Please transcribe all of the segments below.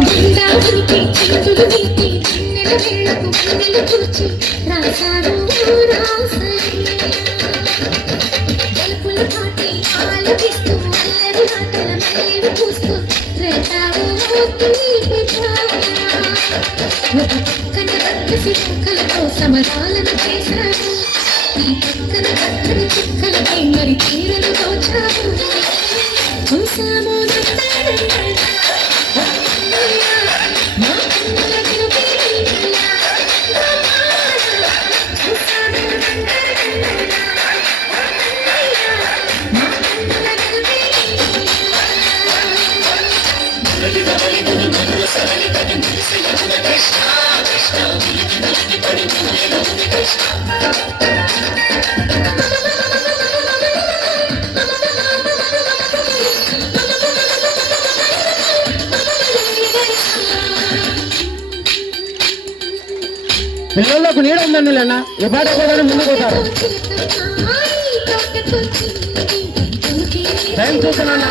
బృందావనికి చింతులు నీటి పాటి అల్లరి పక్కన కుక్కలతో సమరాలను చేశారు ఈ పక్కన మరి తీరలు దోచారు చూసాము పిల్లలకు నీడ ఉందండి లేన్న ఈ పాట కూడా ముందుకు పోతారు. టైం చూసానన్నా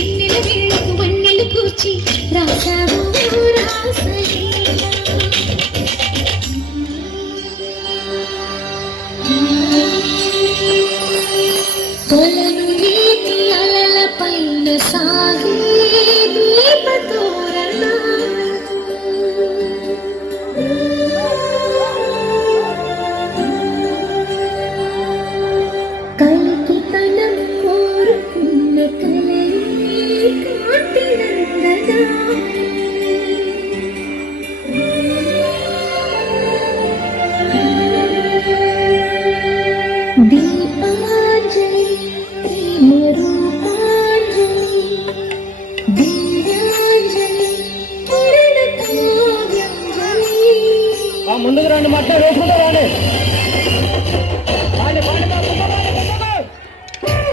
వెన్నెల కూర్చి రాశావు రాసలీల కొలను నీటి అలల పైన సాగే ముందుకు రండి మట్ట వేసుకుంటూ రండి.